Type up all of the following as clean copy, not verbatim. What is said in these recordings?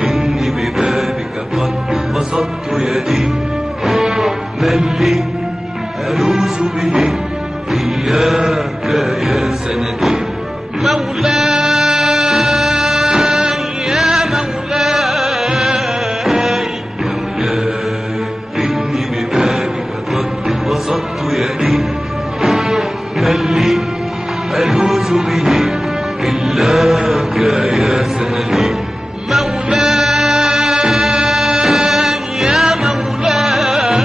إني ببابك قد بسطت يدي، من لي ألوذ به إياك يا سندي. مولاي يا مولاي، مولاي إني ببابك قد بسطت يدي، من لي ألوذ به إلاك يا سندي. مولاي يا مولاي،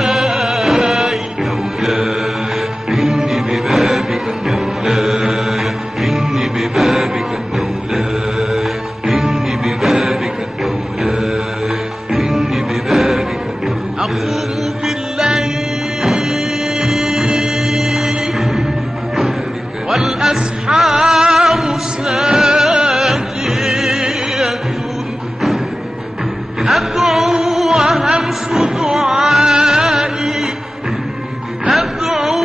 مولاي إني ببابك، مولاي إني ببابك، مولاي إني ببابك، مولاي إني ببابك، أقوم بالليل والأسحار ساجية، أدعو وهمس دعائي، أدعو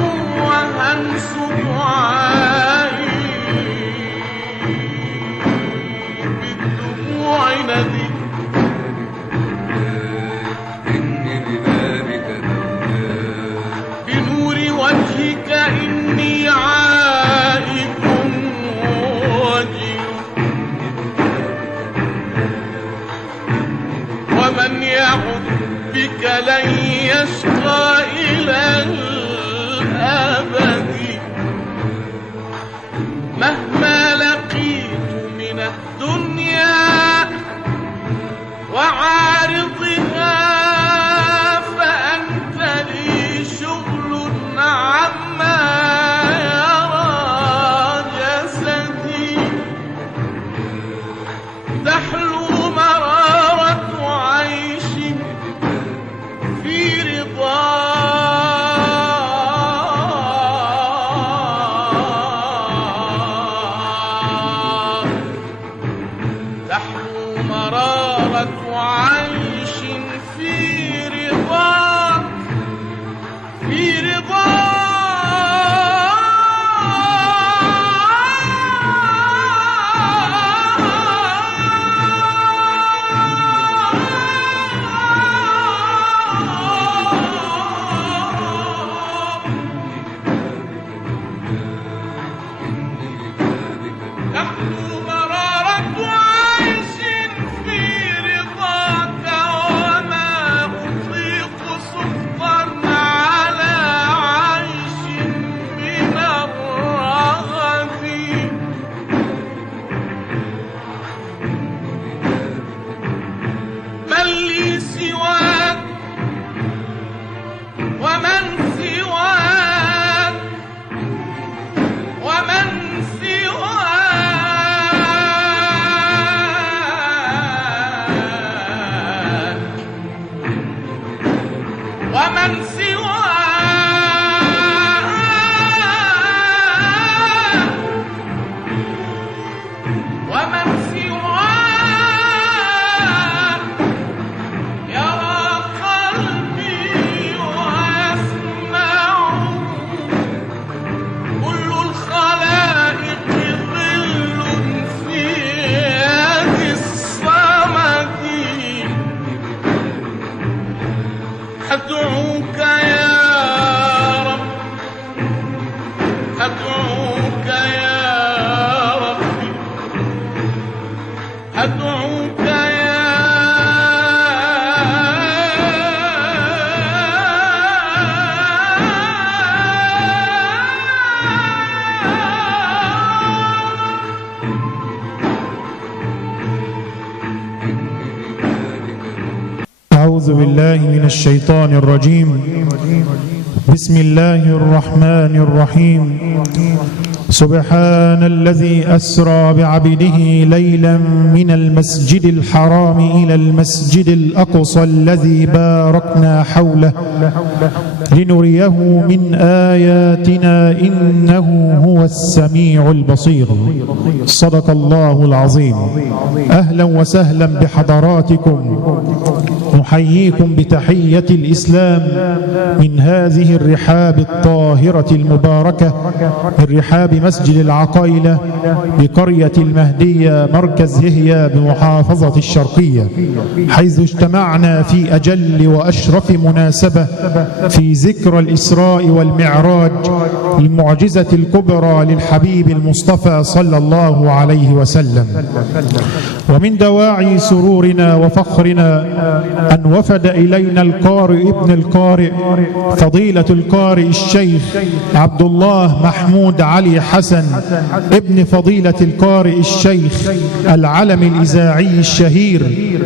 وهمس دعائي، بالدموع ندي. إني ببابك، مولاي بنور وجهك إني عائد وجل، ومن يعد بك لن يشقى إلى الأبد، مهما لقيت من الدنيا وعارضها، فأنت لي شغل عما يرى جسدي، تحلو مرارة عيش في رضا، تحلو مرارة عيش في رضا، في رضا. تحلو مرارة عيش في رضاك، وما أطيق سخطا على عيش من الرغد، من لي سواك ومن سواك، ومن سواك، ومن سواك، ومن سواك، يرى قلبي ويسمع كل الخلائق، ظل في يد الصمد. أدعوك يا رب، أدعوك يا ربي، أدعوك يا أعوذ بالله من الشيطان الرجيم. بسم الله الرحمن الرحيم. سبحان الذي أسرى بعبده ليلا من المسجد الحرام إلى المسجد الأقصى الذي باركنا حوله لنريه من آياتنا إنه هو السميع البصير. صدق الله العظيم. أهلا وسهلا بحضراتكم، نحييكم بتحية الإسلام من هذه الرحاب الطاهرة المباركة، من رحاب مسجد العقيلة بقرية المهدية مركز يحيى بمحافظة الشرقية، حيث اجتمعنا في أجل وأشرف مناسبة في ذكرى الإسراء والمعراج، المعجزة الكبرى للحبيب المصطفى صلى الله عليه وسلم. ومن دواعي سرورنا وفخرنا أن وفد إلينا القارئ ابن القارئ فضيلة القارئ الشيخ عبد الله محمود علي حسن ابن فضيلة القارئ الشيخ العلم الإذاعي الشهير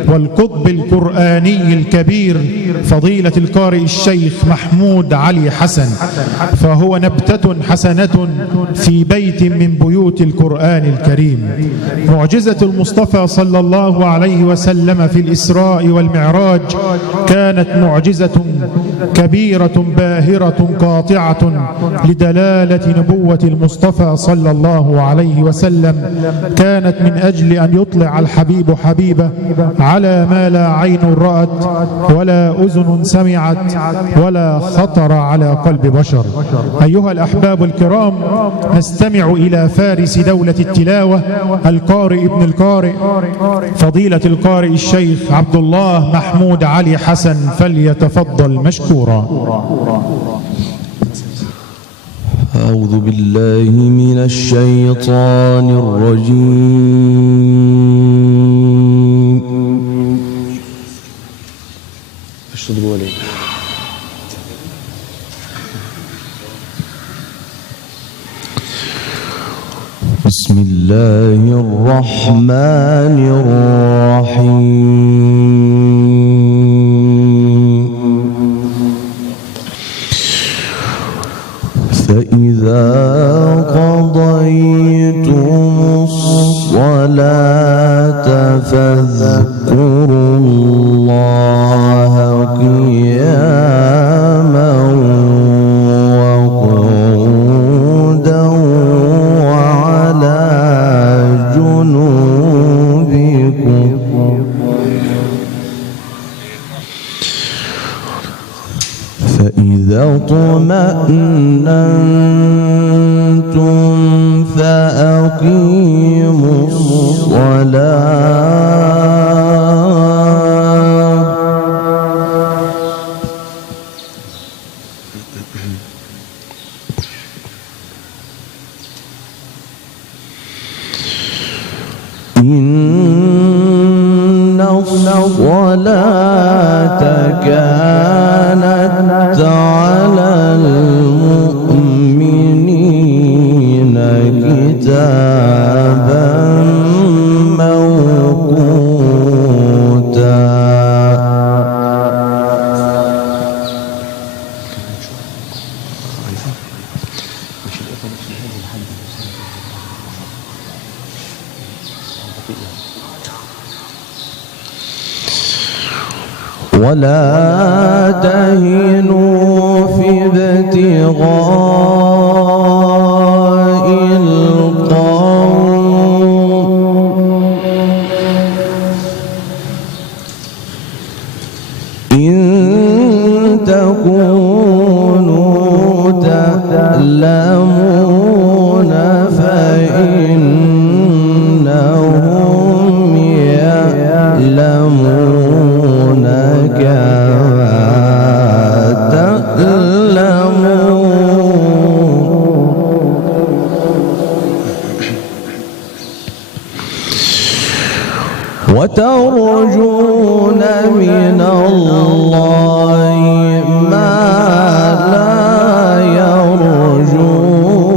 والقطب القرآني الكبير فضيلة القارئ الشيخ محمود علي حسن، فهو نبتة حسنة في بيت من بيوت القرآن الكريم. معجزة المصطفى صلى الله عليه وسلم في الإسراء والمعراج كانت معجزة كبيرة باهرة قاطعة لدلالة نبوة المصطفى صلى الله عليه وسلم، كانت من أجل أن يطلع الحبيب حبيبه على ما لا عين رأت ولا أذن سمعت ولا خطر على قلب بشر. أيها الأحباب الكرام، نستمع إلى فارس دولة التلاوة القارئ ابن القارئ فضيلة القارئ الشيخ عبد الله محمود علي حسن، فليتفضل مشكورا. أعوذ بالله من الشيطان الرجيم. بسم الله الرحمن الرحيم. فإذا قضيتم الصلاة فاذكروا الله قياما وقعودا وعلى جنوبكم، فإذا اطمأننتم فأقيموا الصلاة. إن الصلاة كانت على المؤمنين كتابا موقوتا. ولا تهنوا في ابتغاء القوم إن تكونوا تألمون فإنهم يألمون كما تألمون وترجون من الله ما لا يرجون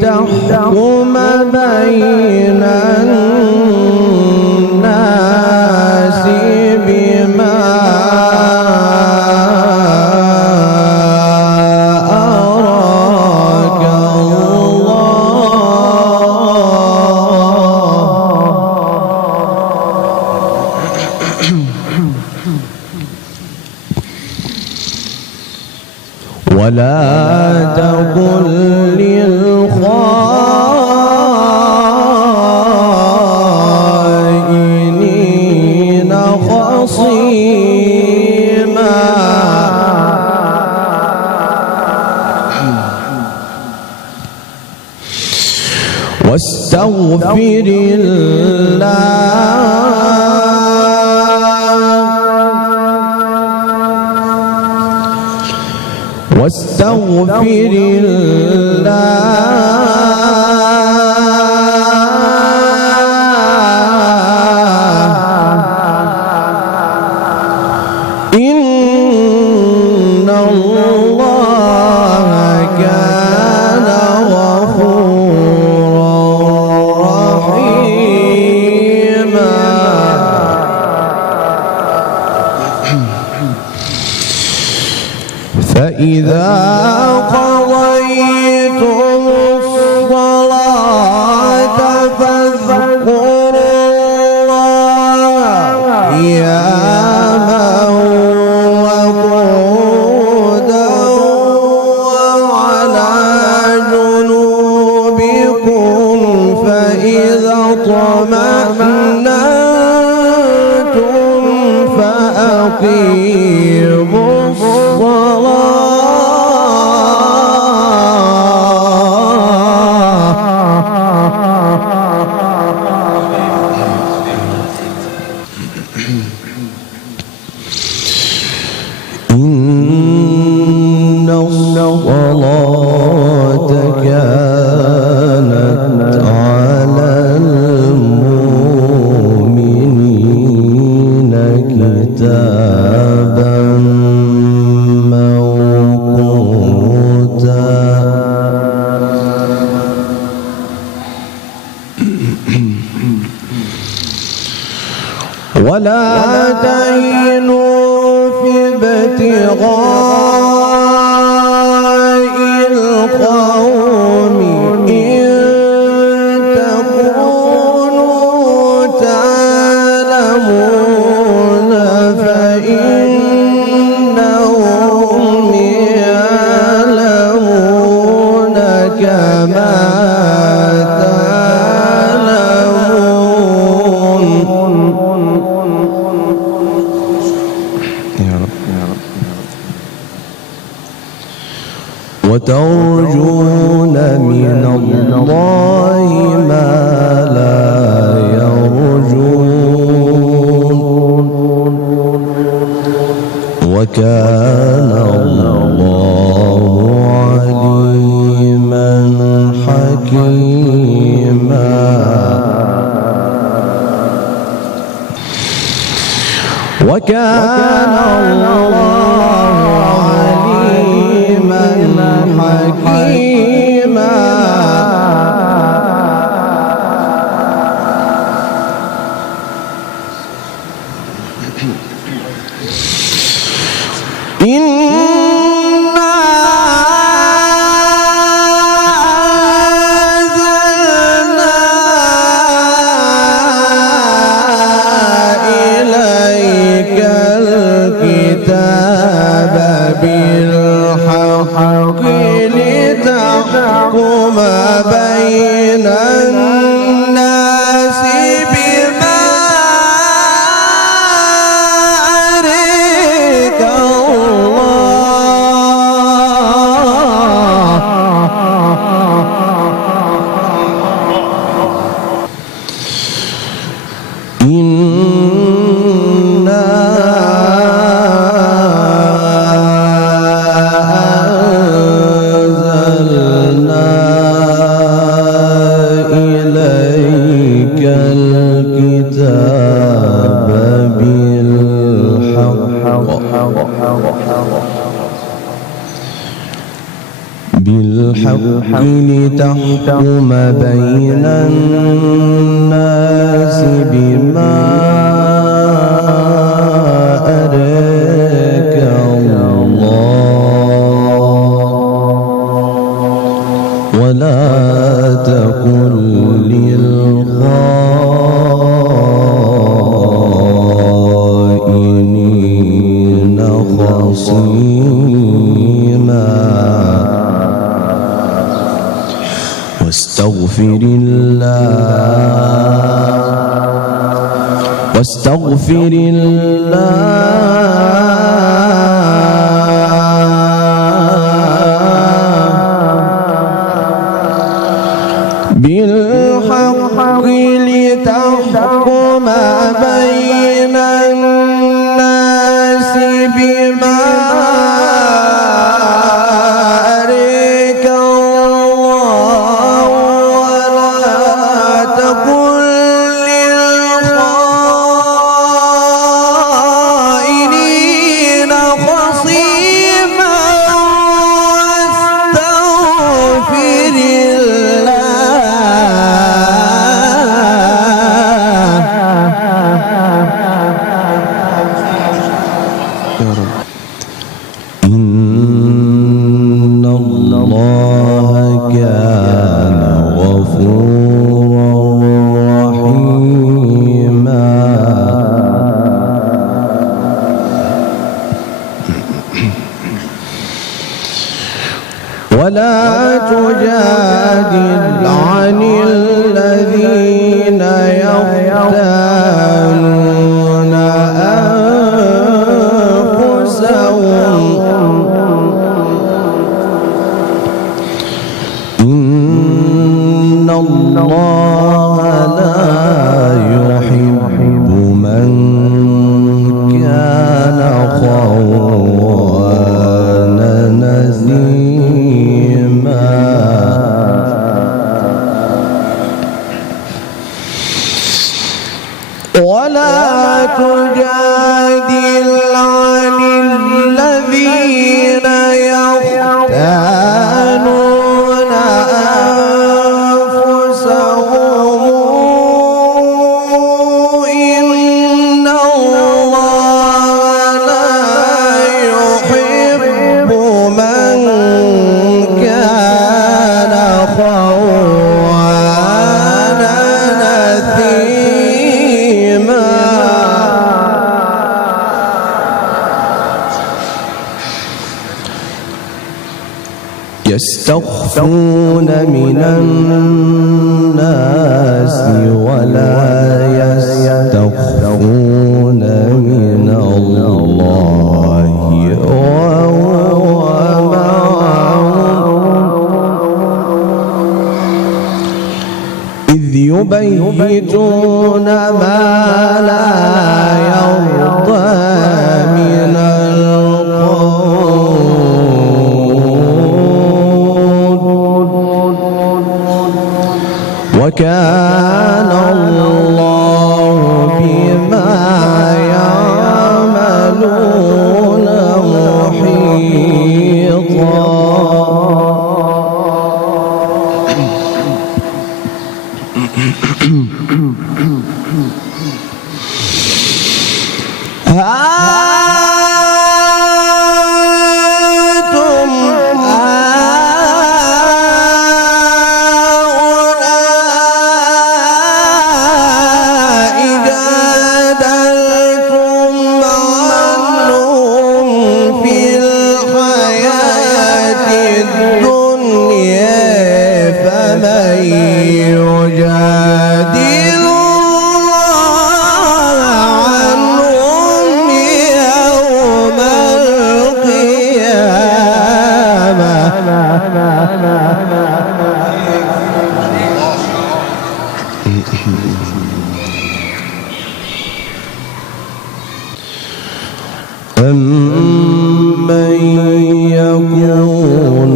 لتحكم بين الناس بما أراك الله ولا تكن للخائنين خصيما واستغفر الله إن الله كان غفورا رحيما فإذا قضيتم الصلاة فاذكروا الله قياما وقعودا وعلى جنوبكم فإذا اطمأننتم فأقيموا إن الصلاة كانت على المؤمنين كتابا موقوتا ولا تهنوا في ابتغاء القوم إن تكونوا تعلمون فإنهم يعلمون كما وترجون من الله ما لا يرجون وكان الله عليما حكيما وكان الله عليما حكيما بالحق لتحكم بين الناس بما أراك بالحق لتحكم بين الناس بما أراك الله ولا تكن للخائنين خصيما واستغفر الله بالحق لتحكم بين الناس بما أراك الله ولا تكن للخائنين خصيما واستغفر إن الله كان غفورا رحيما ولا تجادل عن الذين يختانون أنفسهم إن الله لا يحب من كان خوانا نزيما ولا تجادل عن الذين يختانون أنفسهم إن الله لا يحب من كان خوانا نثيما يستخفون من الناس ولا يستخفون من الله وهو معهم إذ يبيتون ما لا يرضى من وكان الله بما يعملون محيطا أمن يكون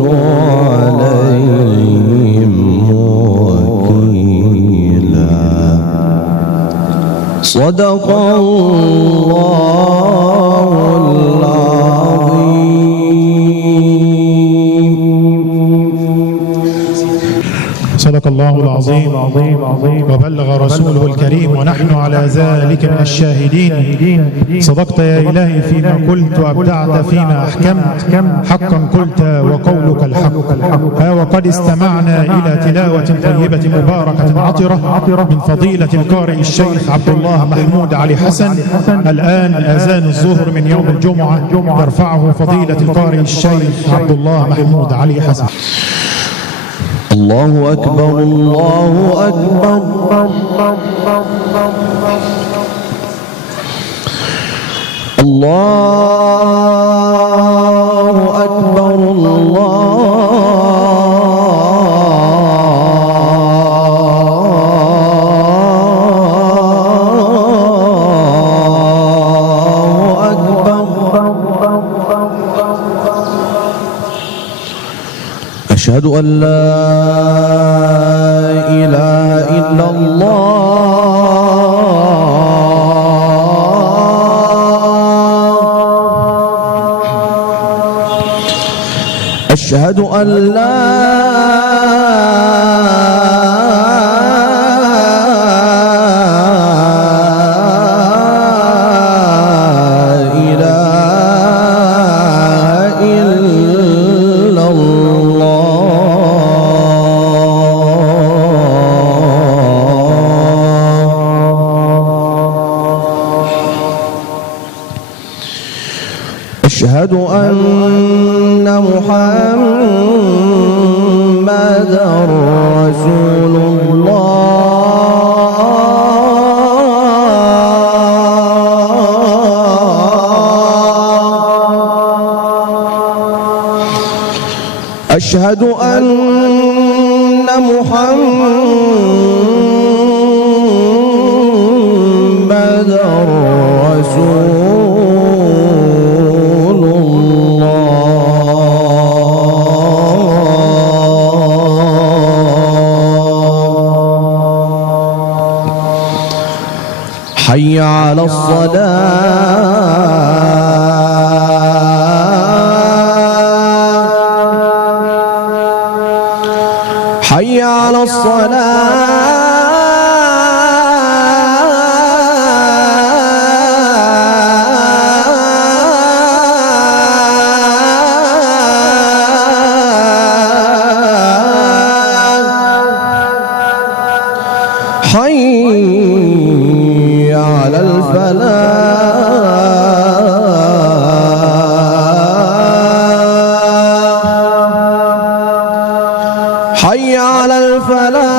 عليهم وكيلا صدق الله العظيم صدق الله العظيم وبلغ رسوله الكريم ونحن على ذلك من الشاهدين. صدقت يا إلهي فيما قلت وأبدعت فيما أحكمت، حقا قلت وقولك الحق. ها وقد استمعنا إلى تلاوة طيبة مباركة عطرة من فضيلة القارئ الشيخ عبد الله محمود علي حسن. الآن أذان الظهر من يوم الجمعة يرفعه فضيلة القارئ الشيخ عبد الله محمود علي حسن. الله أكبر الله أكبر الله أكبر الله أكبر. أشهد أن لا إله إلا الله. أشهد أن لا إله إلا الله. أشهد أن محمدًا رسول الله. أشهد أن محمدًا رسول حي على الصلاة حي على الصلاة حي على الفلاح حي على الفلاح.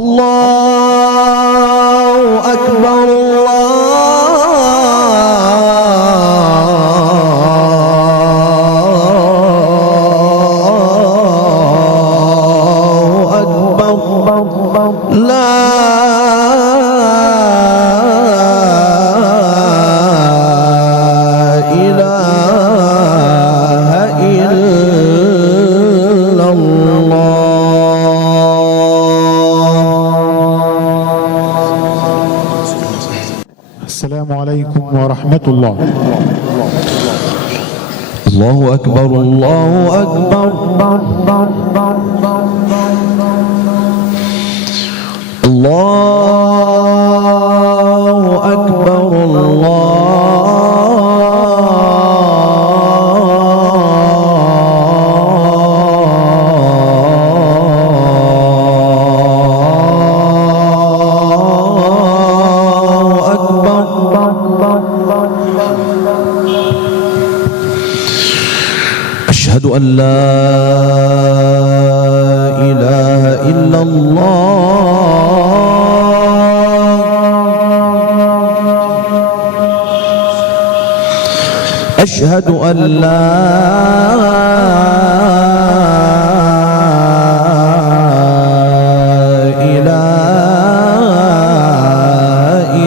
الله أكبر الله أكبر. لا إله إلا الله. السلام عليكم ورحمة الله. الله أكبر الله أكبر الله أكبر الله أكبر. أشهد أن لا إله إلا الله. أشهد أن لا إله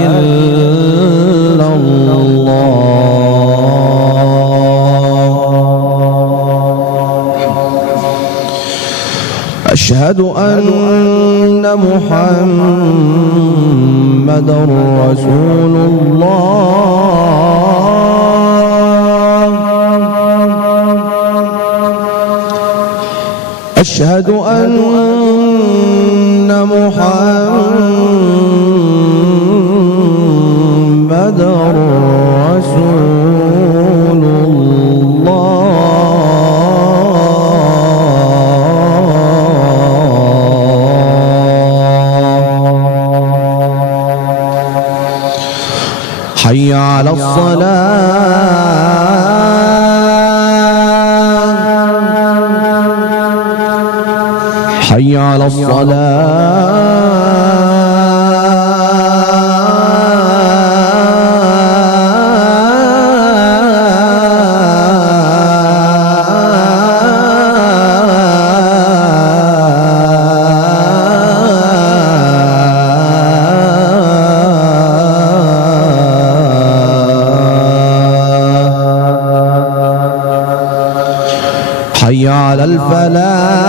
إلا الله. أن محمدًا رسول الله أشهد أن محمدًا رسول الله حي على الصلاة حي على حي على الفلاح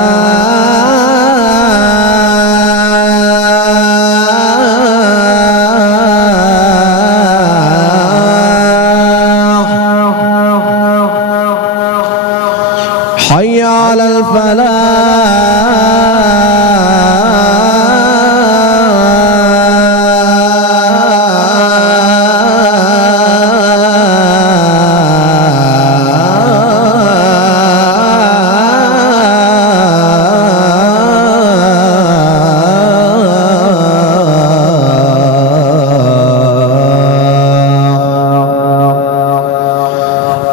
حي على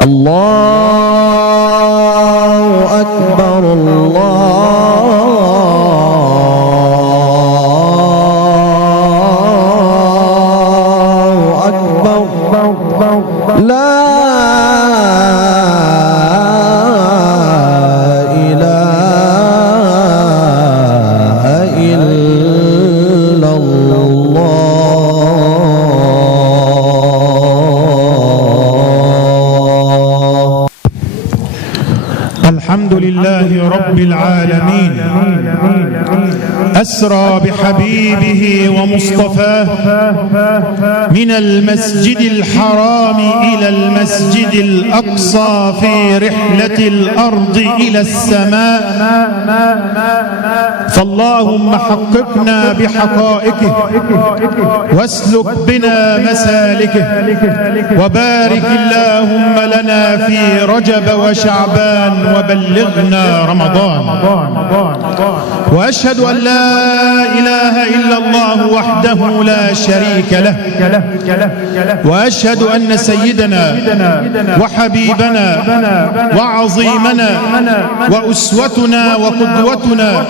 الله أكبر الله أكبر لا إله إلا الله الحمد لله رب العالمين أسرى بحبيبه ومصطفاه من المسجد الحرام إلى المسجد الأقصى في رحلة الأرض إلى السماء فاللهم حققنا بحقائقه واسلك بنا مسالكه وبارك اللهم لنا في رجب وشعبان وبلغنا رمضان وأشهد أن لا إله إلا الله وحده لا شريك له وأشهد أن سيدنا وحبيبنا وعظيمنا وأسوتنا وقدوتنا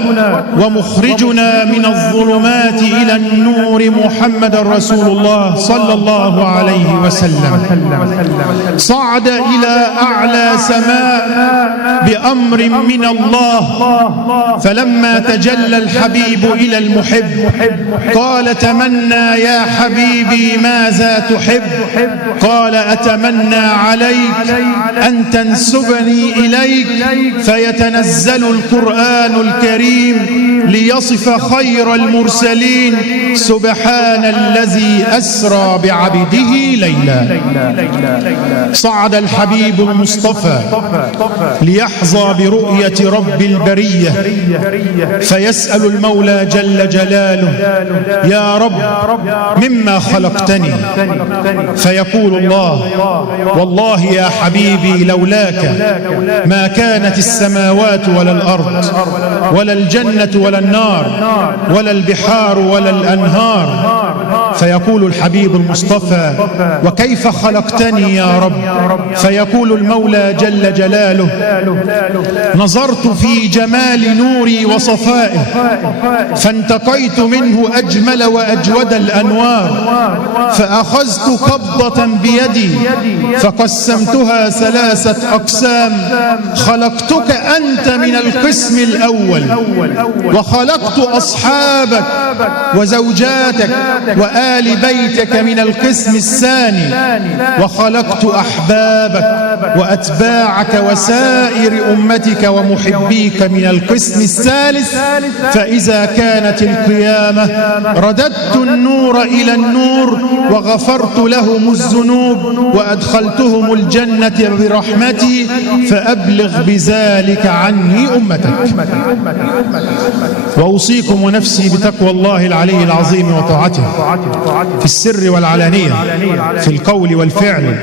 ومخرجنا من الظلمات إلى النور محمد رسول الله صلى الله عليه وسلم صعد إلى أعلى سماء بأمر من الله فلما تجلى الحبيب إلى المحب قال تمنى يا حبيبي ماذا تحب قال أتمنى عليك أن تنسبني إليك فيتنزل القرآن الكريم ليصف خير المرسلين سبحان الذي أسرى بعبده ليلا صعد الحبيب المصطفى ليحظى برؤية رب البرية فيسأل المولى جل جلاله يا رب مما خلقتني فيقول الله والله يا حبيبي لولاك ما كانت السماوات ولا الأرض ولا الجنة ولا النار ولا البحار ولا الأنهار فيقول الحبيب المصطفى وكيف خلقتني يا رب فيقول المولى جل جلاله نظرت في جمال نوري وصفائه فانتقيت منه أجمل وأجود الأنوار فأخذت قبضة بيدي فقسمتها 3 أقسام خلقتك أنت من القسم الأول وخلقت أصحابك وزوجاتك وآل وآل بيتك من القسم الثاني، وخلقت أحبابك وأتباعك وسائر أمتك ومحبيك من القسم الثالث. فإذا كانت القيامة رددت النور إلى النور وغفرت لهم الذنوب وأدخلتهم الجنة برحمتي، فأبلغ بذلك عني أمتك. وأوصيكم ونفسي بتقوى الله العلي العظيم وطاعته في السر والعلانية، في القول والفعل،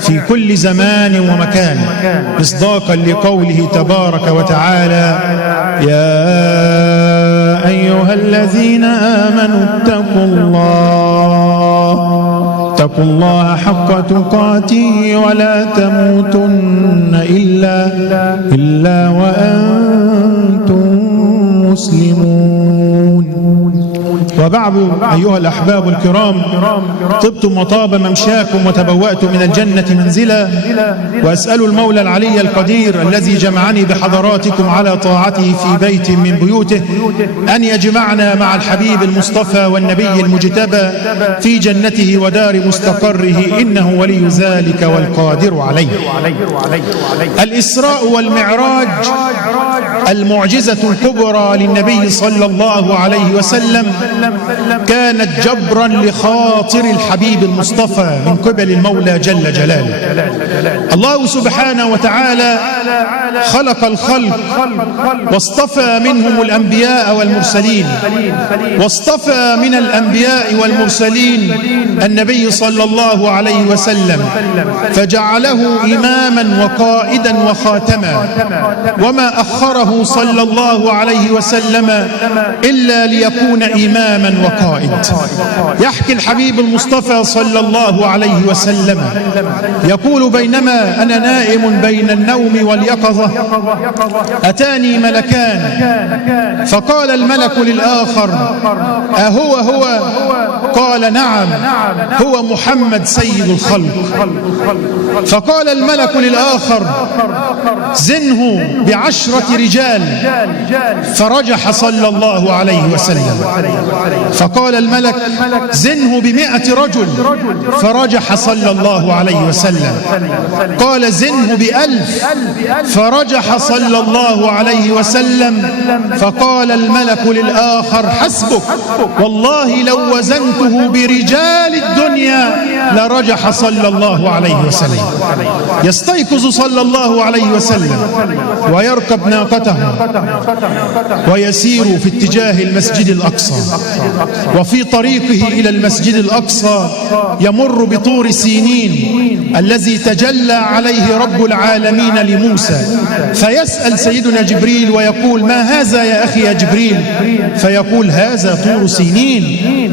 في كل زمان ومكان، مصداقا لقوله تبارك وتعالى: يا أيها الذين آمنوا اتقوا الله حق تقاته ولا تموتن إلا وأنتم مسلمون. وبعد أيها الأحباب الكرام، طبتم وطاب ممشاكم وتبوأتم من الجنة منزلا، وأسأل المولى العلي القدير الذي جمعني بحضراتكم على طاعته في بيت من بيوته أن يجمعنا مع الحبيب المصطفى والنبي المجتبى في جنته ودار مستقره، إنه ولي ذلك والقادر عليه. الإسراء والمعراج المعجزة الكبرى للنبي صلى الله عليه وسلم كانت جبرا لخاطر الحبيب المصطفى من قبل المولى جل جلاله. الله سبحانه وتعالى خلق الخلق واصطفى منهم الأنبياء والمرسلين، واصطفى من الأنبياء والمرسلين النبي صلى الله عليه وسلم فجعله إماما وقائدا وخاتما، وما أخره صلى الله عليه وسلم إلا ليكون إماما وقائد. يحكي الحبيب المصطفى صلى الله عليه وسلم يقول: بينما أنا نائم بين النوم واليقظة أتاني ملكان، فقال الملك للآخر: أهو؟ قال: نعم، هو محمد سيد الخلق. فقال الملك للآخر: زنه ب10 رجال، فرجح صلى الله عليه وسلم. فقال الملك: زنه ب100 رجل، فرجح صلى الله عليه وسلم. قال: زنه ب1000، فرجح صلى الله عليه وسلم. فقال الملك للآخر: حسبك، والله لو وزنته برجال الدنيا لرجح صلى الله عليه وسلم. يستيقظ صلى الله عليه وسلم ويركب ناقته ويسير في اتجاه المسجد الأقصى، وفي طريقه إلى المسجد الأقصى يمر بطور سينين الذي تجلى عليه رب العالمين لموسى، فيسأل سيدنا جبريل ويقول: ما هذا يا أخي يا جبريل؟ فيقول: هذا طور سينين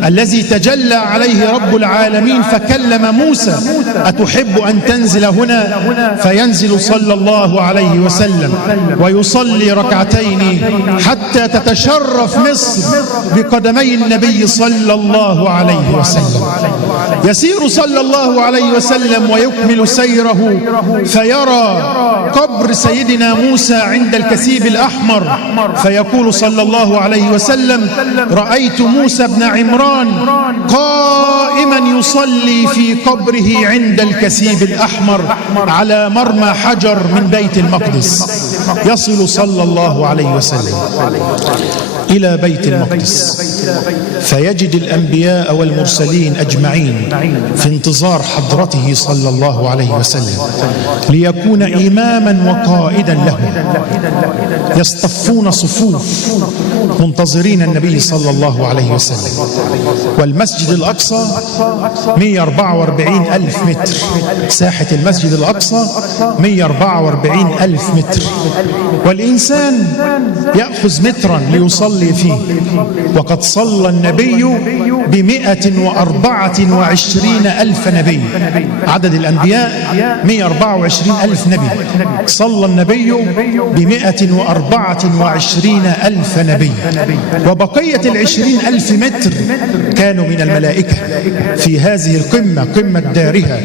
الذي تجلى عليه رب العالمين فكلم موسى، أتحب أن تنزل هنا؟ فينزل صلى الله عليه وسلم ويصلي ركعتين حتى تتشرف مصر بقدمي النبي صلى الله عليه وسلم. يسير صلى الله عليه وسلم ويكمل سيره فيرى قبر سيدنا موسى عند الكثيب الأحمر، فيقول صلى الله عليه وسلم: رأيت موسى بن عمران قائما يصلي في قبره عند الكثيب الأحمر على مرمى حجر من بيت المقدس. يصل صلى الله عليه وسلم إلى بيت المقدس فيجد الأنبياء والمرسلين أجمعين في انتظار حضرته صلى الله عليه وسلم ليكون إماما وقائدا لهم، يصطفون صفوف منتظرين النبي صلى الله عليه وسلم. والمسجد الأقصى 144,000 متر، ساحة المسجد الأقصى 144,000 متر، والإنسان يأخذ مترا ليصلي فيه، وقد صلى النبي ب124,000 نبي. عدد الأنبياء 124,000 نبي، صلى النبي ب124,000 نبي، وبقية 20,000 متر كانوا من الملائكة في هذه القمة، قمة دارها.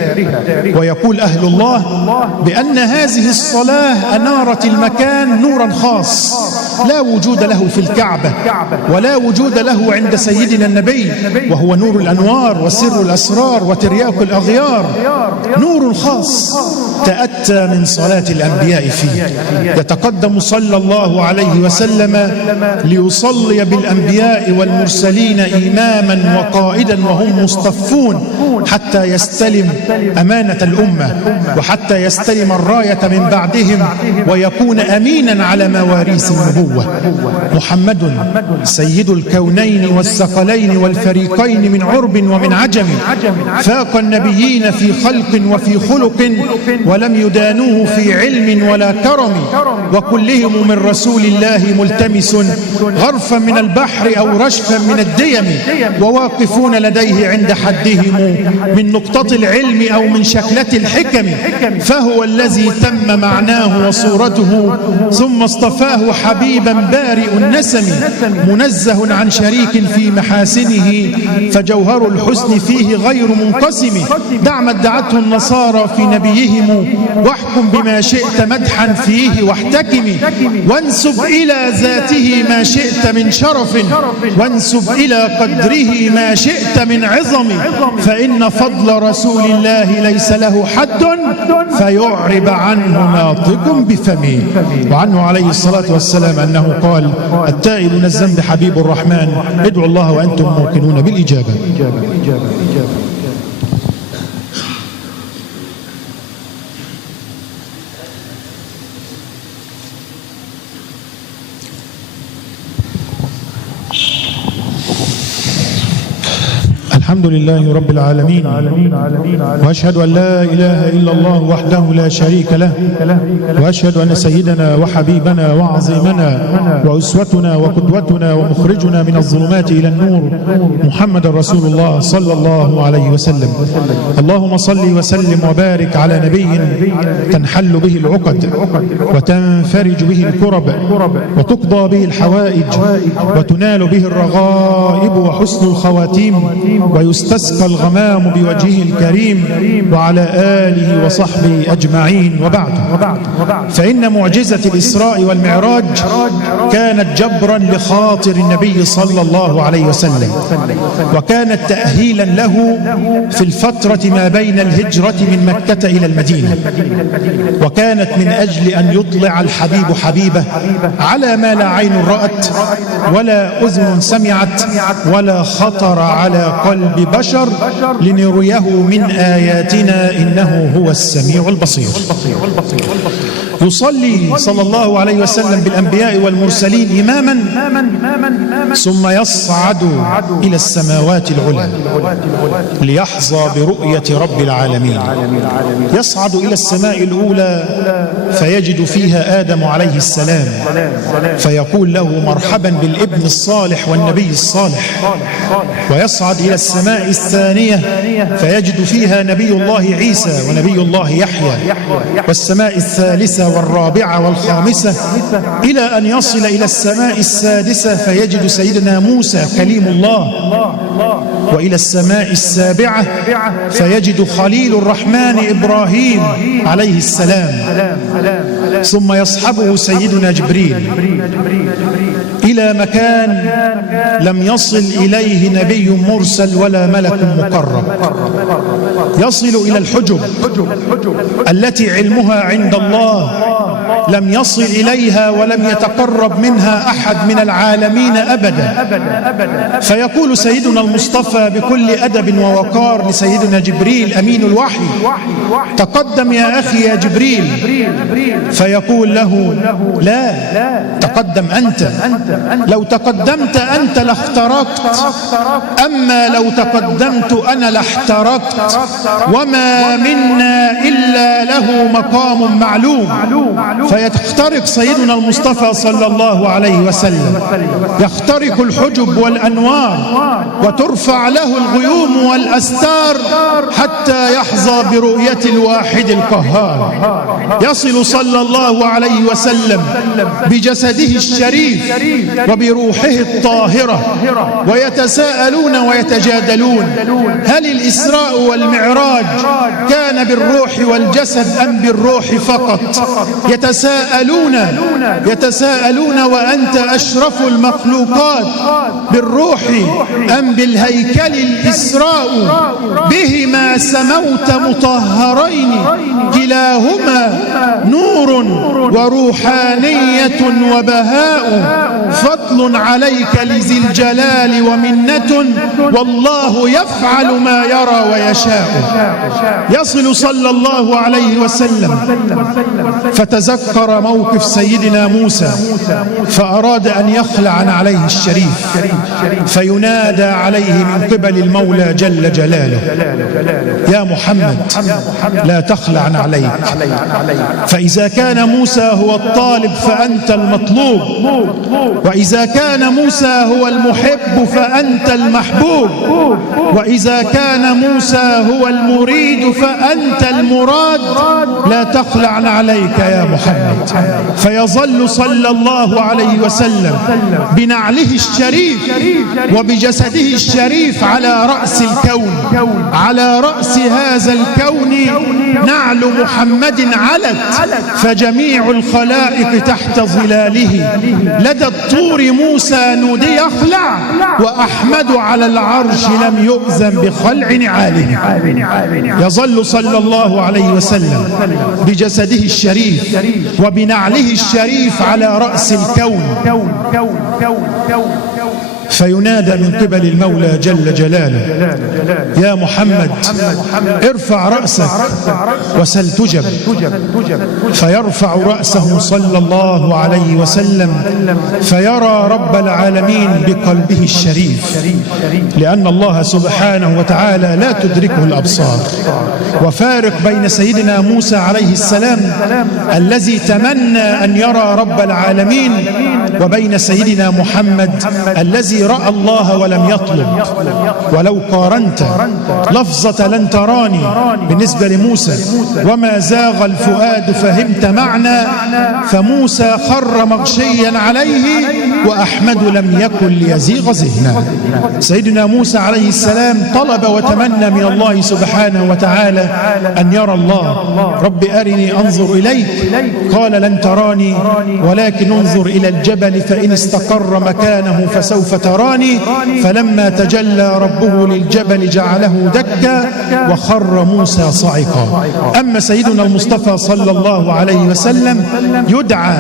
ويقول أهل الله بأن هذه الصلاة أنارت المكان نورا خاص، لا وجود له في الكعبة ولا وجود له عند سيدنا النبي، وهو نور الأنوار وسر الأسرار وترياق الأغيار، نور خاص تأتى من صلاة الأنبياء فيه. يتقدم صلى الله عليه وسلم ليصلي بالأنبياء والمرسلين إماما وقائدا وهم مصطفون، حتى يستلم أمانة الأمة وحتى يستلم الراية من بعدهم ويكون أمينا على مواريث النبوة. محمد سيد الكونين والثقلين والفريقين من عرب ومن عجم، فاق النبيين في خلق وفي خلق ولم يدانوه في علم ولا كرم، وكلهم من رسول الله ملتمس غرفا من البحر أو رشفا من الديم، وواقفون لديه عند حدهم من نقطة العلم أو من شكلة الحكم، فهو الذي تم معناه وصورته ثم اصطفاه حبيبا بارئ النسم، منزه عن شريك في محاسنه فجوهر الحسن فيه غير منقسم. دع ما ادعته النصارى في نبيهم واحكم بما شئت مدحا فيه واحتكم، وانسب إلى ذاته ما شئت من شرف وانسب إلى قدره ما شئت من عظم، فإن فضل رسول الله ليس له حد فيعرب عنه ناطق بفمه. وعنه عليه الصلاة والسلام أنه قال: التائب من الذنب حبيب الرحمن، ادعوا الله وأنتم موقنون بالإجابة. الحمد لله رب العالمين، وأشهد أن لا إله إلا الله وحده لا شريك له، وأشهد أن سيدنا وحبيبنا وعظيمنا وأسوتنا وقدوتنا ومخرجنا من الظلمات إلى النور محمد رسول الله صلى الله عليه وسلم. اللهم صل وسلم وبارك على نبي تنحل به العقد وتنفرج به الكرب وتقضى به الحوائج وتنال به الرغائب وحسن الخواتيم ويستسقى الغمام بوجهه الكريم وعلى آله وصحبه أجمعين. وبعد، فإن معجزة الإسراء والمعراج كانت جبرا لخاطر النبي صلى الله عليه وسلم، وكانت تأهيلا له في الفترة ما بين الهجرة من مكة إلى المدينة، وكانت من أجل أن يطلع الحبيب حبيبه على ما لا عين رأت ولا أذن سمعت ولا خطر على قلب بشر، لنريه من آياتنا إنه هو السميع البصير. يصلي صلى الله عليه وسلم بالأنبياء والمرسلين إماما، ثم يصعد إلى السماوات العلى ليحظى برؤية رب العالمين. يصعد إلى السماء الأولى فيجد فيها آدم عليه السلام، فيقول له: مرحبا بالابن الصالح والنبي الصالح. ويصعد إلى السماء الثانية فيجد فيها نبي الله عيسى ونبي الله يحيى، والسماء الثالثة والرابعة والخامسة، إلى أن يصل إلى السماء السادسة فيجد سيدنا موسى كليم الله، وإلى السماء السابعة فيجد خليل الرحمن إبراهيم عليه السلام، ثم يصحبه سيدنا جبريل إلى مكان لم يصل إليه نبي مرسل ولا ملك مقرب. يصل إلى الحجب التي علمها عند الله لم يصل إليها ولم يتقرب منها أحد من العالمين أبدا. فيقول سيدنا المصطفى بكل أدب ووقار لسيدنا جبريل أمين الوحي: تقدم يا أخي يا جبريل. فيقول له: لا، تقدم أنت، لو تقدمت أنت لاخترقت، أما لو تقدمت أنا لاحترقت، وما منا إلا له مقام معلوم. فيخترق سيدنا المصطفى صلى الله عليه وسلم، يخترق الحجب والأنوار وترفع له الغيوم والأستار حتى يحظى برؤية الواحد القهار. يصل صلى الله عليه وسلم بجسده الشريف وبروحه الطاهرة، ويتساءلون ويتجادلون: هل الإسراء والمعراج كان أكان بالروح والجسد أم بالروح فقط؟ يتساءلون وأنت أشرف المخلوقات، بالروح أم بالهيكل الإسراء؟ بهما سموت مطهرين، كلاهما نور وروحانية وبهاء، فضل عليك لذي الجلال ومنة، والله يفعل ما يرى ويشاء. يصل صلى الله عليه وسلم فتذكر موقف سيدنا موسى، فأراد أن يخلع عليه الشريف، فينادى عليه من قبل المولى جل جلاله: يا محمد لا تخلع عليك، فإذا كان موسى هو الطالب فأنت المطلوب، وإذا كان موسى هو المحب فأنت المحبوب، وإذا كان موسى هو المريد فأنت المراد، لا تخلع عليك يا محمد. فيظل صلى الله عليه وسلم بنعله الشريف وبجسده الشريف على رأس الكون، على رأس هذا الكون نعل محمد علت، فجميع الخلائق تحت ظلاله. لدى الطور موسى نودي اخلع، وأحمد على العرش لم يؤذن بخلع نعاله. يظل صلى الله عليه وسلم بجسده الشريف وبنعله الشريف على رأس الكون، فينادى من قبل المولى جل جلاله: يا محمد ارفع رأسك وسل تجب. فيرفع رأسه صلى الله عليه وسلم فيرى رب العالمين بقلبه الشريف، لأن الله سبحانه وتعالى لا تدركه الأبصار. وفارق بين سيدنا موسى عليه السلام الذي تمنى أن يرى رب العالمين، وبين سيدنا محمد الذي رأى الله ولم يطلب. ولو قارنت لفظة لن تراني بالنسبة لموسى وما زاغ الفؤاد فهمت معنى، فموسى خر مغشيا عليه وأحمد لم يكن ليزيغ ذهنا. سيدنا موسى عليه السلام طلب وتمنى من الله سبحانه وتعالى أن يرى الله. رب أرني أنظر إليك، قال لن تراني ولكن انظر إلى الجبل فإن استقر مكانه فسوف تراني. فلما تجلى ربه للجبل جعله دكا وخر موسى صعقا. أما سيدنا المصطفى صلى الله عليه وسلم يدعى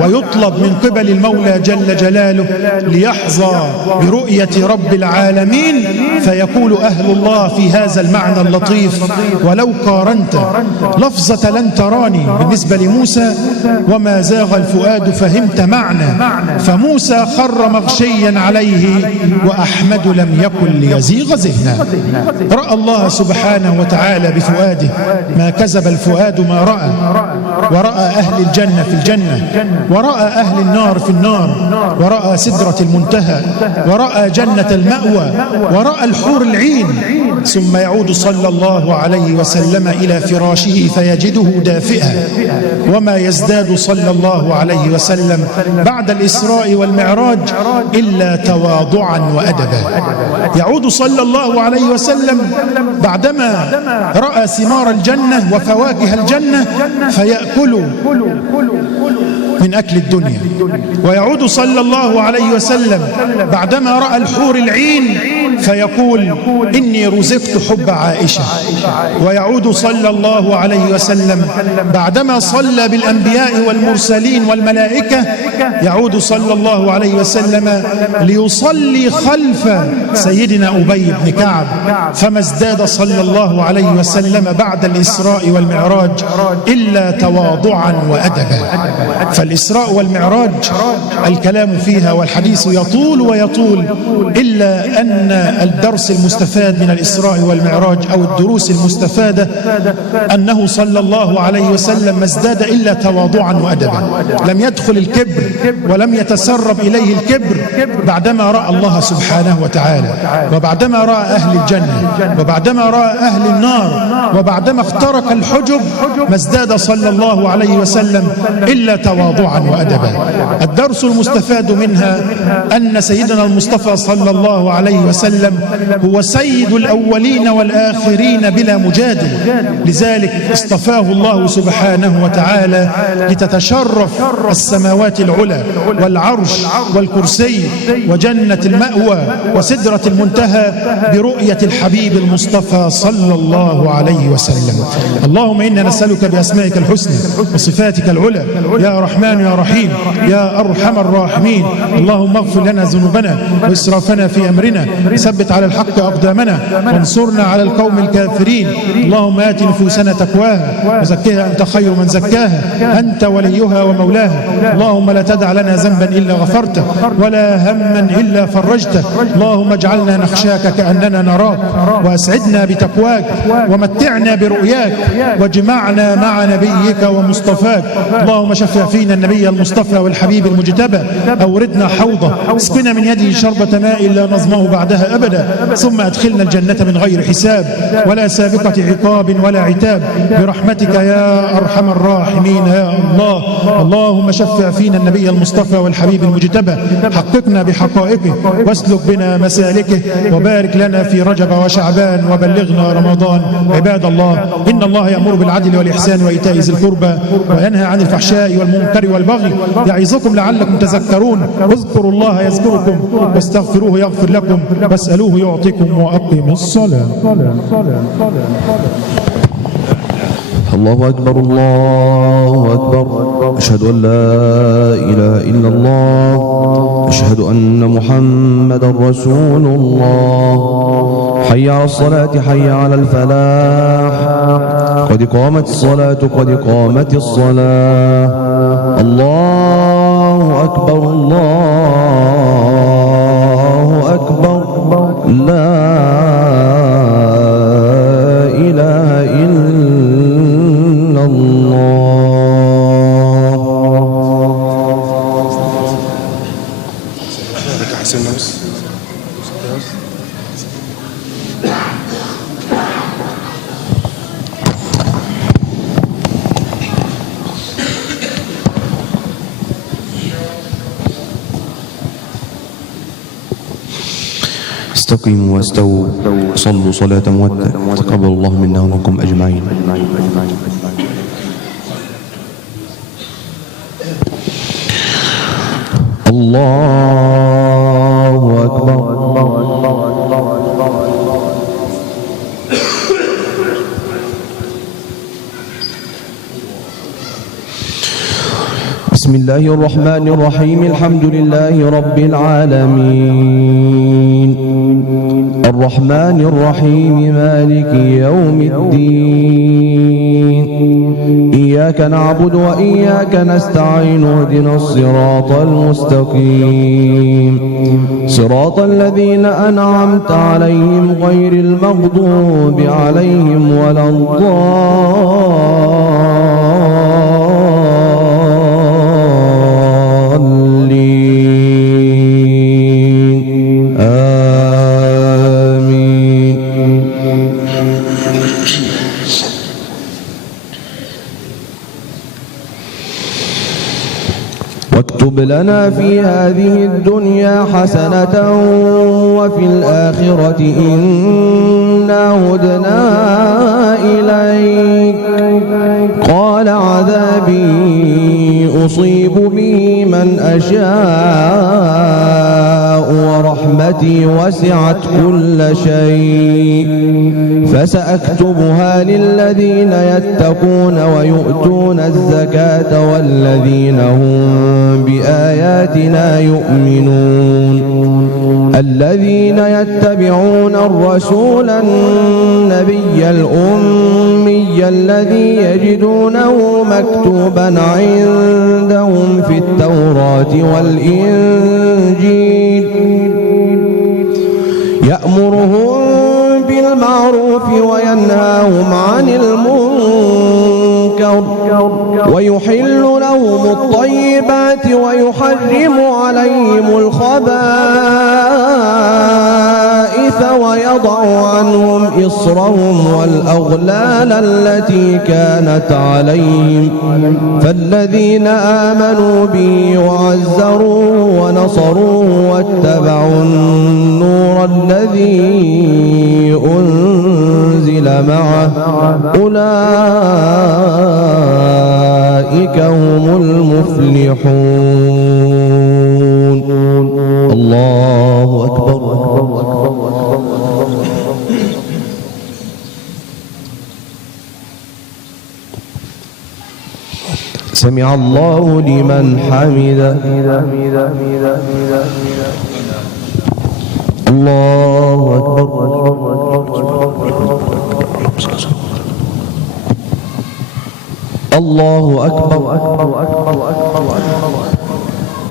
ويطلب من قبل المولى جل جلاله ليحظى برؤية رب العالمين، فيقول أهل الله في هذا المعنى اللطيف: ولو قارنت لفظة لن تراني بالنسبة لموسى وما زاغ الفؤاد فهمت معنى، فموسى خر مغشيا عليه وأحمد لم يكن ليزيغ ذهنا. رأى الله سبحانه وتعالى بفؤاده ما كذب الفؤاد ما رأى، ورأى أهل الجنة في الجنة، ورأى أهل النار في النار، ورأى سدرة المنتهى، ورأى جنة المأوى، ورأى الحور العين. ثم يعود صلى الله عليه وسلم إلى فراشه فيجده دافئا، وما يزداد صلى الله عليه وسلم بعد الإسراء والمعراج إلا تواضعا وأدبا. يعود صلى الله عليه وسلم بعدما رأى ثمار الجنة وفواكه الجنة فيأكل من أكل الدنيا، ويعود صلى الله عليه وسلم بعدما رأى الحور العين فيقول إني رزقت حب عائشة. ويعود صلى الله عليه وسلم بعدما صلى بالأنبياء والمرسلين والملائكة، يعود صلى الله عليه وسلم ليصلي خلف سيدنا أبي بن كعب، فما ازداد صلى الله عليه وسلم بعد الإسراء والمعراج إلا تواضعا وأدبا. فالإسراء والمعراج الكلام فيها والحديث يطول ويطول، إلا أن الدرس المستفاد من الإسراء والمعراج أو الدروس المستفادة أنه صلى الله عليه وسلم ما ازداد إلا تواضعا وأدبا. لم يدخل الكبر ولم يتسرب إليه الكبر بعدما رأى الله سبحانه وتعالى، وبعدما رأى أهل الجنة، وبعدما رأى أهل النار، وبعدما اخترق الحجب، ما ازداد صلى الله عليه وسلم إلا تواضعا وأدبا. الدرس المستفاد منها أن سيدنا المصطفى صلى الله عليه وسلم وسلم هو سيد الأولين والآخرين بلا مجادل، لذلك اصطفاه الله سبحانه وتعالى لتتشرف السماوات العلى والعرش والكرسي وجنة المأوى وسدرة المنتهى برؤية الحبيب المصطفى صلى الله عليه وسلم. اللهم إنا نسألك بأسمائك الحسنى وصفاتك العلى يا رحمن يا رحيم يا أرحم الراحمين. اللهم اغفر لنا ذنوبنا وإسرافنا في أمرنا، ثبت على الحق أقدامنا، وانصرنا على القوم الكافرين. اللهم آت نفوسنا تقواها وزكها أنت خير من زكاها، أنت وليها ومولاها. اللهم لا تدع لنا ذنبا إلا غفرته ولا هما إلا فرجته. اللهم اجعلنا نخشاك كأننا نراك، وأسعدنا بتقواك، ومتعنا برؤياك، واجمعنا مع نبيك ومصطفاك. اللهم شفع فينا النبي المصطفى والحبيب المجتبى، أوردنا حوضه، اسقنا من يده شربة ماء لا نظمأ بعدها أبدا، ثم أدخلنا الجنة من غير حساب ولا سابقة عقاب ولا عتاب، برحمتك يا أرحم الراحمين يا الله. اللهم شفع فينا النبي المصطفى والحبيب المجتبى، حققنا بحقائقه واسلك بنا مسالكه، وبارك لنا في رجب وشعبان وبلغنا رمضان. عباد الله، إن الله يأمر بالعدل والإحسان وإيتاء ذي القربى وينهى عن الفحشاء والمنكر والبغي يعظكم لعلكم تذكرون. اذكروا الله يذكركم واستغفروه يغفر لكم واسألوه يعطيكم وأقيموا الصلاة. الله أكبر الله أكبر، أشهد أن لا إله إلا الله، أشهد أن محمدا رسول الله. حي على الصلاة حي على الفلاح، قد قامت الصلاة قد قامت الصلاة. الله أكبر الله أكبر، لا إله إلا الله. استقيموا واستووا، صلوا صلاة مودة، تقبل الله منا ومنكم أجمعين. الله أكبر. بسم الله الرحمن الرحيم، الحمد لله رب العالمين، الرحمن الرحيم، مالك يوم الدين. إياك نعبد وإياك نستعين، اهدنا الصراط المستقيم، صراط الذين أنعمت عليهم غير المغضوب عليهم ولا الضالين. آمين. واكتب لنا في هذه الدنيا حسنة وفي الآخرة إنا هدنا إليك. قال عذابي أصيب به من أشاء، ورحمتي وسعت كل شيء، فسأكتبها للذين يتقون ويؤتون الزكاة والذين هم بآياتنا يؤمنون. الذين يتبعون الرسول النبي الأمي الذي يجدونه مكتوبا عندهم في التوراة والإنجيل، يأمرهم بالمعروف وينهاهم عن المنكر، ويحل لهم الطيبات ويحرم عليهم الخبائث ويضع عنهم إصرهم والأغلال التي كانت عليهم فالذين آمنوا به وعزروه ونصروه واتبعوا النور الذي أنزل معه أولئك هم المفلحون. الله أكبر. سمع الله لمن حمده. الله أكبر. الله أكبر.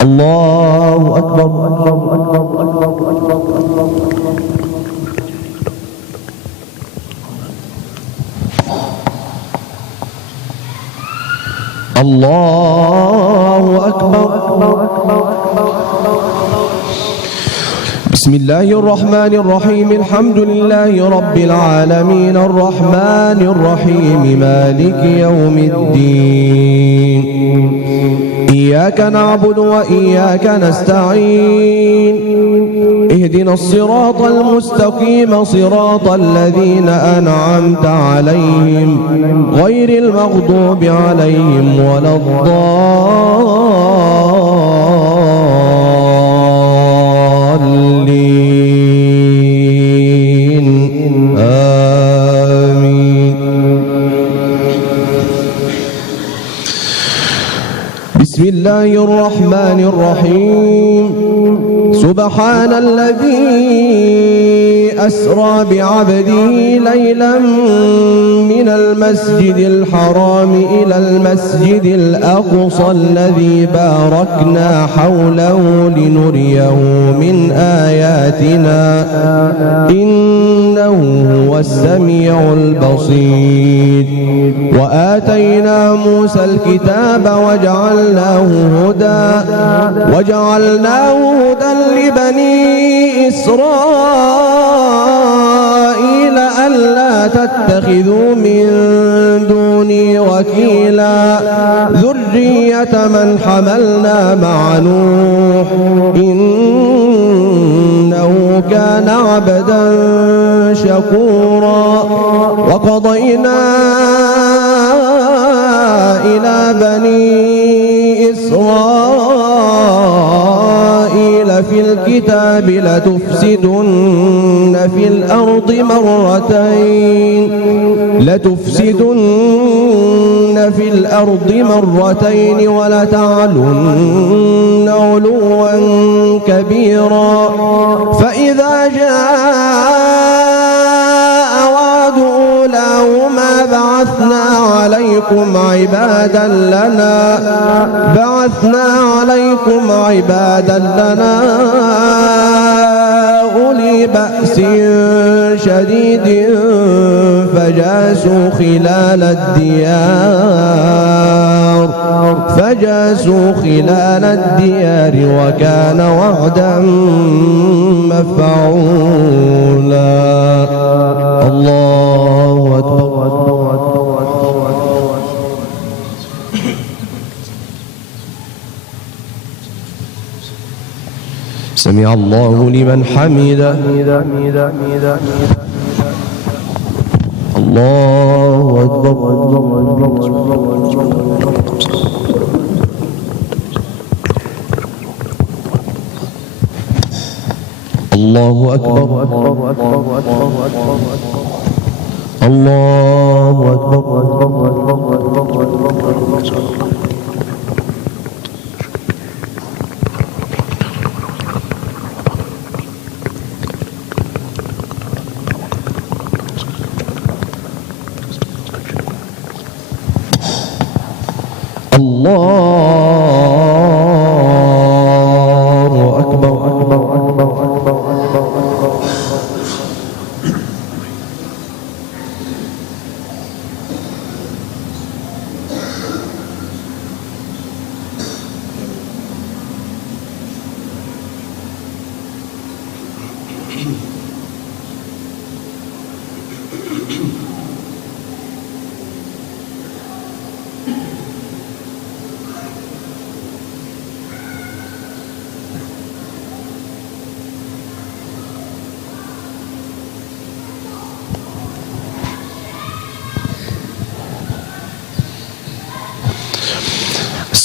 الله أكبر. الله أكبر. بسم الله الرحمن الرحيم. الحمد لله رب العالمين الرحمن الرحيم مالك يوم الدين. إياك نعبد وإياك نستعين. اهدنا الصراط المستقيم صراط الذين أنعمت عليهم غير المغضوب عليهم ولا الضالين. آمين. بسم الله الرحمن الرحيم. سبحان الذي أسرى بعبده ليلا من المسجد الحرام إلى المسجد الأقصى الذي باركنا حوله لنريه من آياتنا إنه هو السميع البصير. وآتينا موسى الكتاب وجعلناه هدى لبني إسرائيل ألا تتخذوا من دوني وكيلا ذرية من حملنا مع نوح إنه كان عبدا شكورا. وقضينا إلى بني إسرائيل في الكتاب لتفسدن في الأرض مرتين ولتعلن علوا كبيرا. فإذا جاء وعد أولاهما بعثنا عليكم عبادا لنا أولي بأس شديد فجاسوا خلال الديار وكان وعدا مفعولا. الله أكبر. سمع الله لمن حمده. الله أكبر. الله أكبر. الله أكبر. الله أكبر.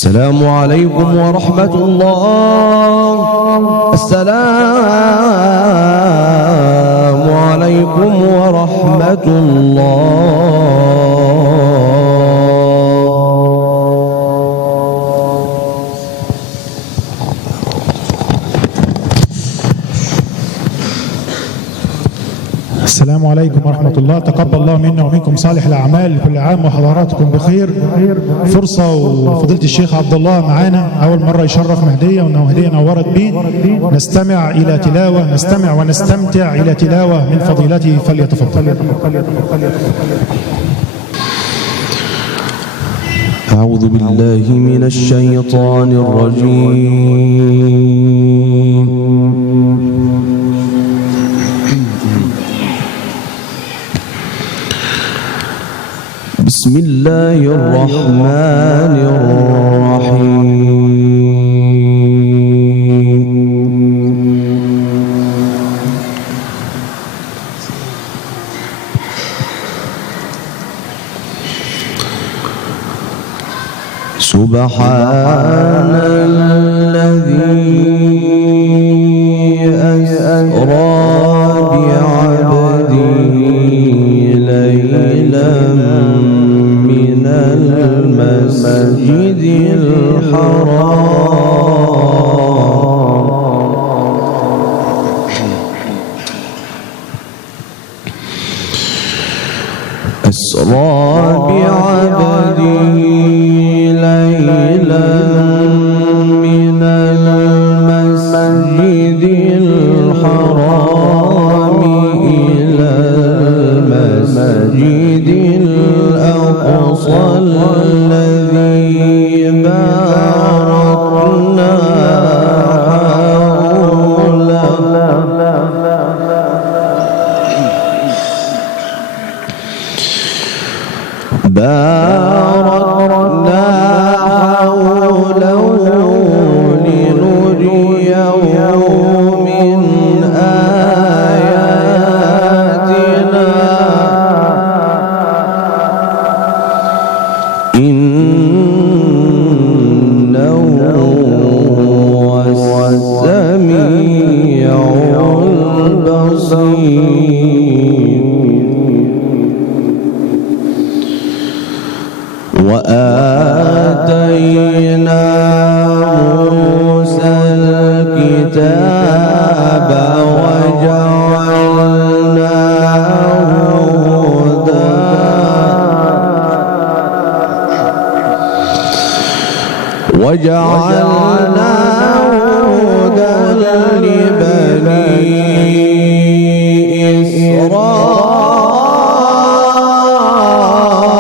السلام عليكم ورحمة الله. السلام عليكم ورحمة الله. السلام عليكم ورحمة الله. تقبل الله منا ومنكم صالح الأعمال. كل عام وحضراتكم بخير. فرصة وفضيلة الشيخ عبد الله معانا أول مرة يشرف مهدية، وأنه هدية نورت بيه. نستمع إلى تلاوة، نستمع ونستمتع إلى تلاوة من فضيلته، فليتفضل. أعوذ بالله من الشيطان الرجيم. بسم الله الرحمن الرحيم. سبحان الذي أسرى بعبده ليلا من المسجد الحرام أسرى بعبده ليلا من المسجد الحرام إلى المسجد الأقصى الذي باركنا حوله لنريه من آياتنا إنه هو السميع البصير. وآتينا موسى الكتاب وجعلناه هدى لبني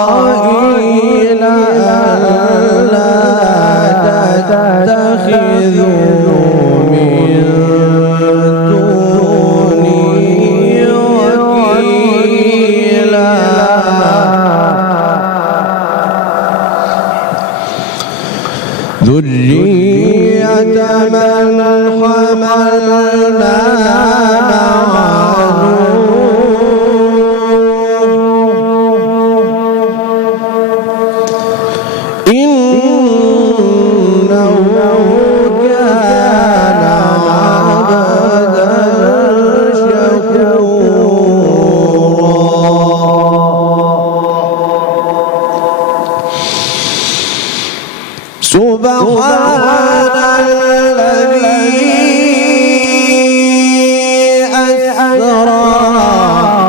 إسرائيل ألا تتخذوا من دوني وكيلا. ذرية من حملنا مع نوح إنه كان عبدا شكورا. سبحان الذي أسرى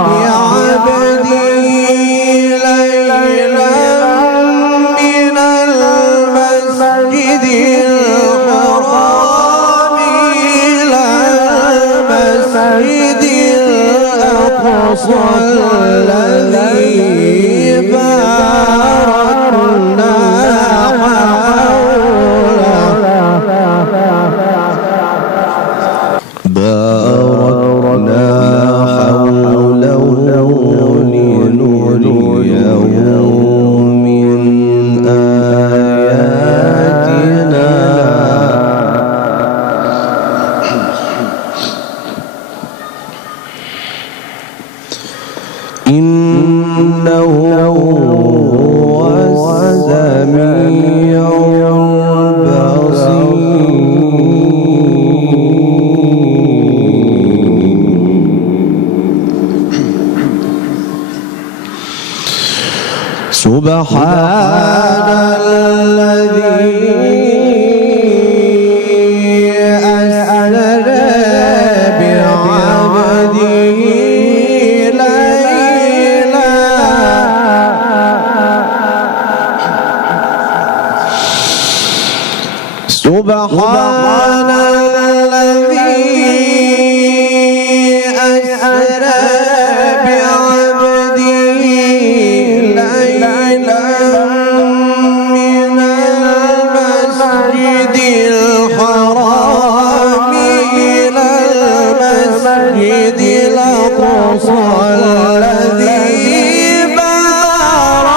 بعبده ليلا من المسجد الحرام إلى المسجد الأقصى الذي باركنا إنه سبحان الذي أسرى بعبده ليلا سبحان الذي أسرى بعبده ليلا من المسجد الحرام إلى المسجد الأقصى الذي باركنا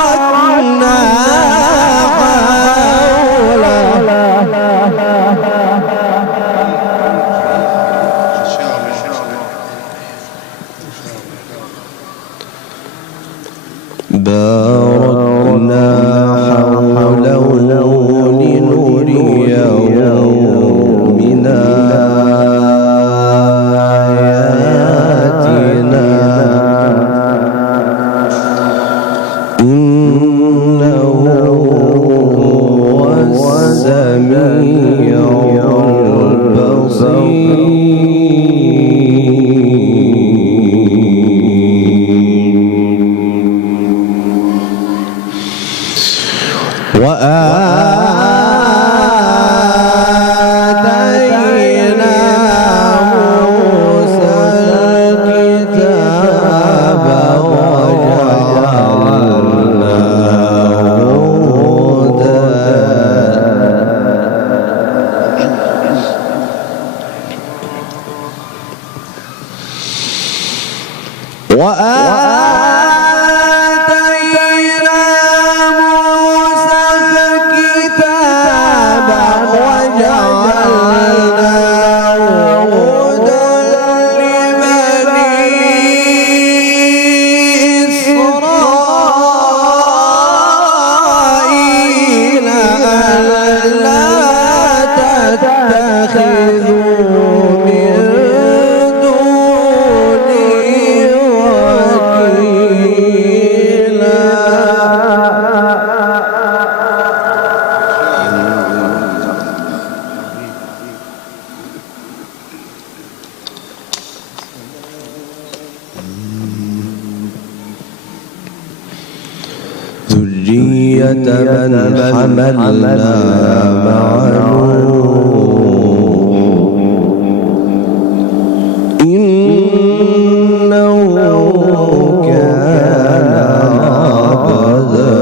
باركنا حوله لنريه من آياتنا إنه هو السميع البصير وآتينا موسى الكتاب وجعلناه هدى وآتينا موسى الكتاب وجعلناه هدى لبني إسرائيل ألا تتخذوا من دوني وكيلا ذرية من حملنا مع نوح إنه كان عبدا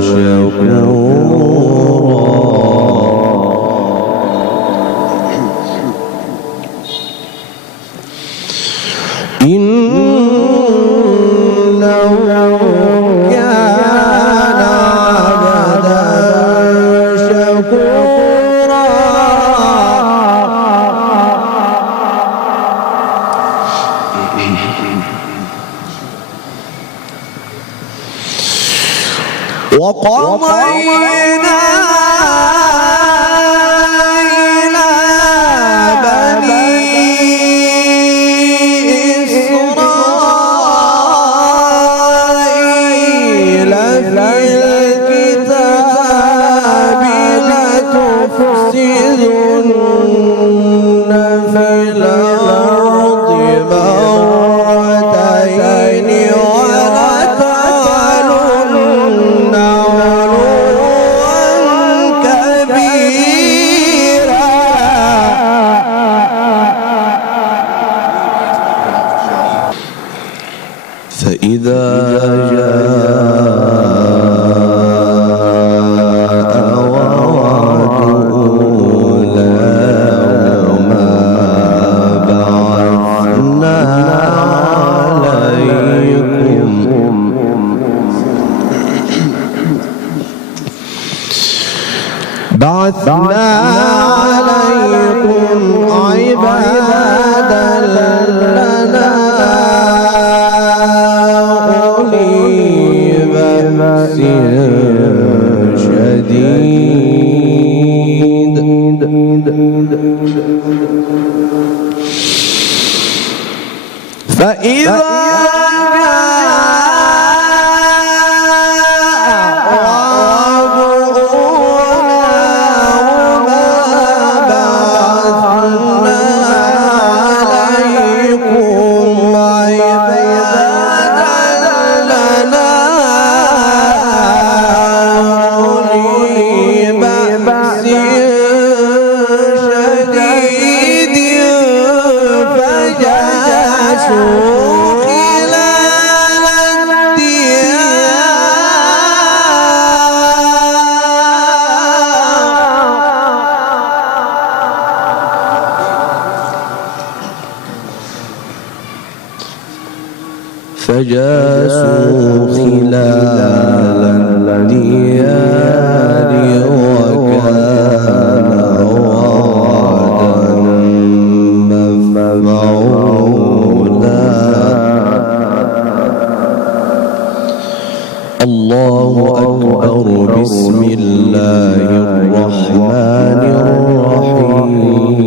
شكورا إنه كان عبدا شكورا وقضينا إلى بني إسرائيل في الكتاب لتفسدن في الأرض مرتين ولتعلن علوا كبيرا فإذا جاء وعد أولاهما بعثنا عليكم عبادا لنا أولي بأس شديد فإذا جاء الله أكبر. بسم الله الرحمن الرحيم.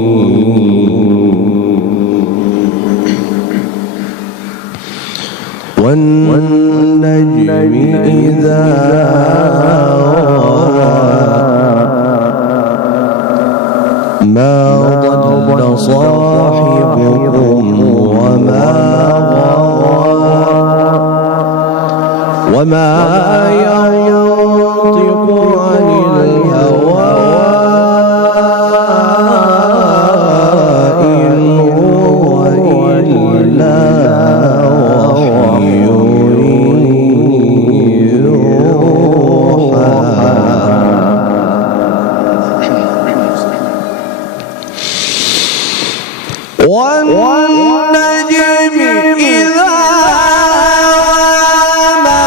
والنجم إذا ما ضل صاحبكم وما غوى وما ينطق عن الهوى إن هو إلا وحي يوحى. والنجم إذا ما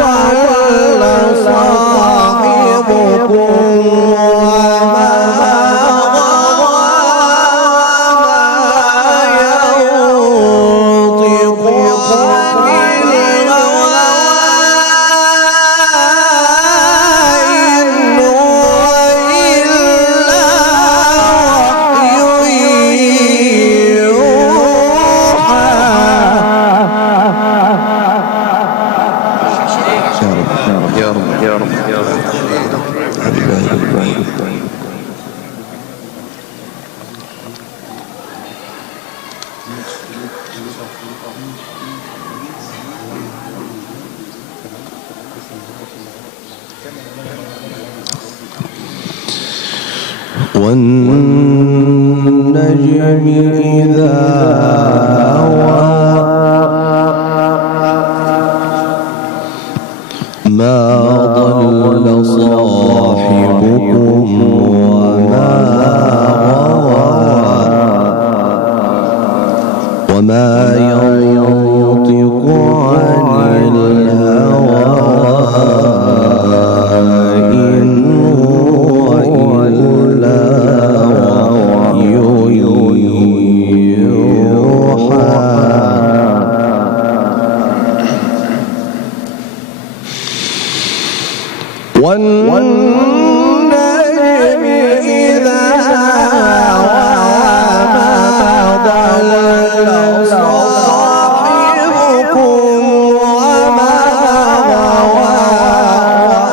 ضل صاحبكم وما غوى ينطق عن الهوى إن هو إلا وحي والنجم إذا هوى ما ضل صاحبكم وما غوى وما ينطق عن الهوى إن هو إلا وحي يوحى. والنجم إذا ما ضل صاحبكم وما غوى وما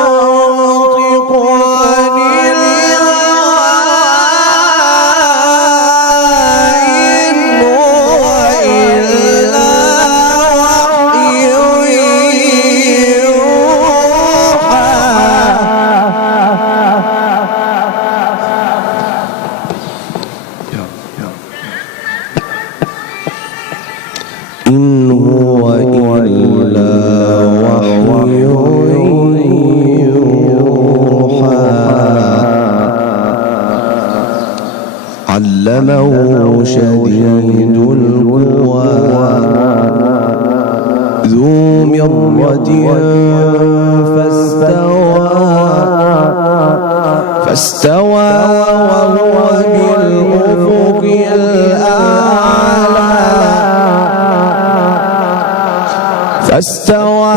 ينطق عن الهوى إن هو إلا وحي إن هو إلا وحي يوحى. علمه شديد القوى ذو مرة فاستوى وهو بالأفق الأعلى. فاستوى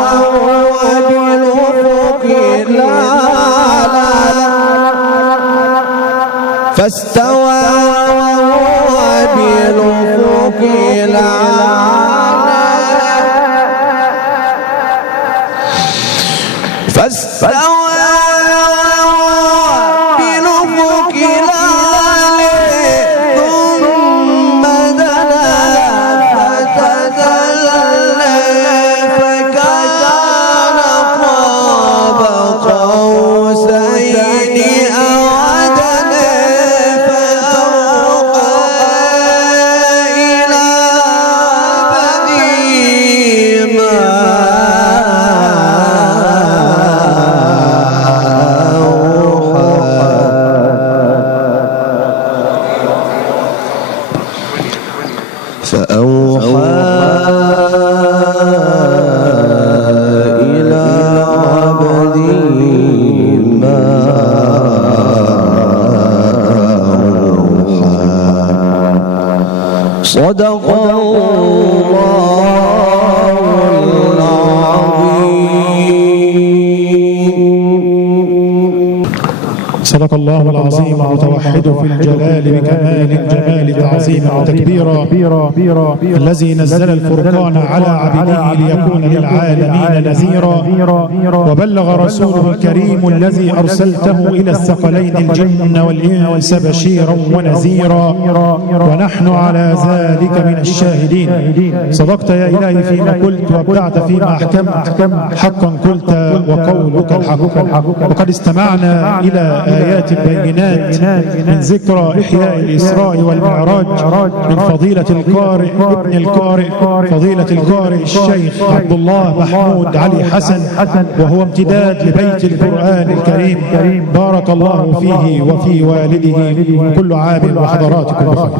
وهو بالأفق الأعلى. فاستوى وهو بالأفق الأعلى. فاستوى بالأفق الأعلى ثم دنا فتدلى فكان قاب قوسين أو أدنى فأوحى إلى عبده ما صدق الله العظيم المتوحد في الجلال بكمال الجمال تعظيما وتكبيرا، الذي نزل الفرقان على عبده ليكون للعالمين نذيرا، وبلغ رسوله الكريم الذي أرسلته إلى الثقلين الجن والإنس بشيرا ونذيرا، ونحن على ذلك من الشاهدين. صدقت يا إلهي فيما قلت وابدعت فيما أحكمت، حقا قلت وقولك الحق. وقد استمعنا إلى آيات بينات من ذكرى إحياء الإسراء والمعراج من فضيلة القارئ ابن القارئ فضيلة القارئ الشيخ عبد الله محمود علي حسن، وهو امتداد لبيت القرآن الكريم. بارك الله فيه وفي والده. كل عام وحضراتكم بخير.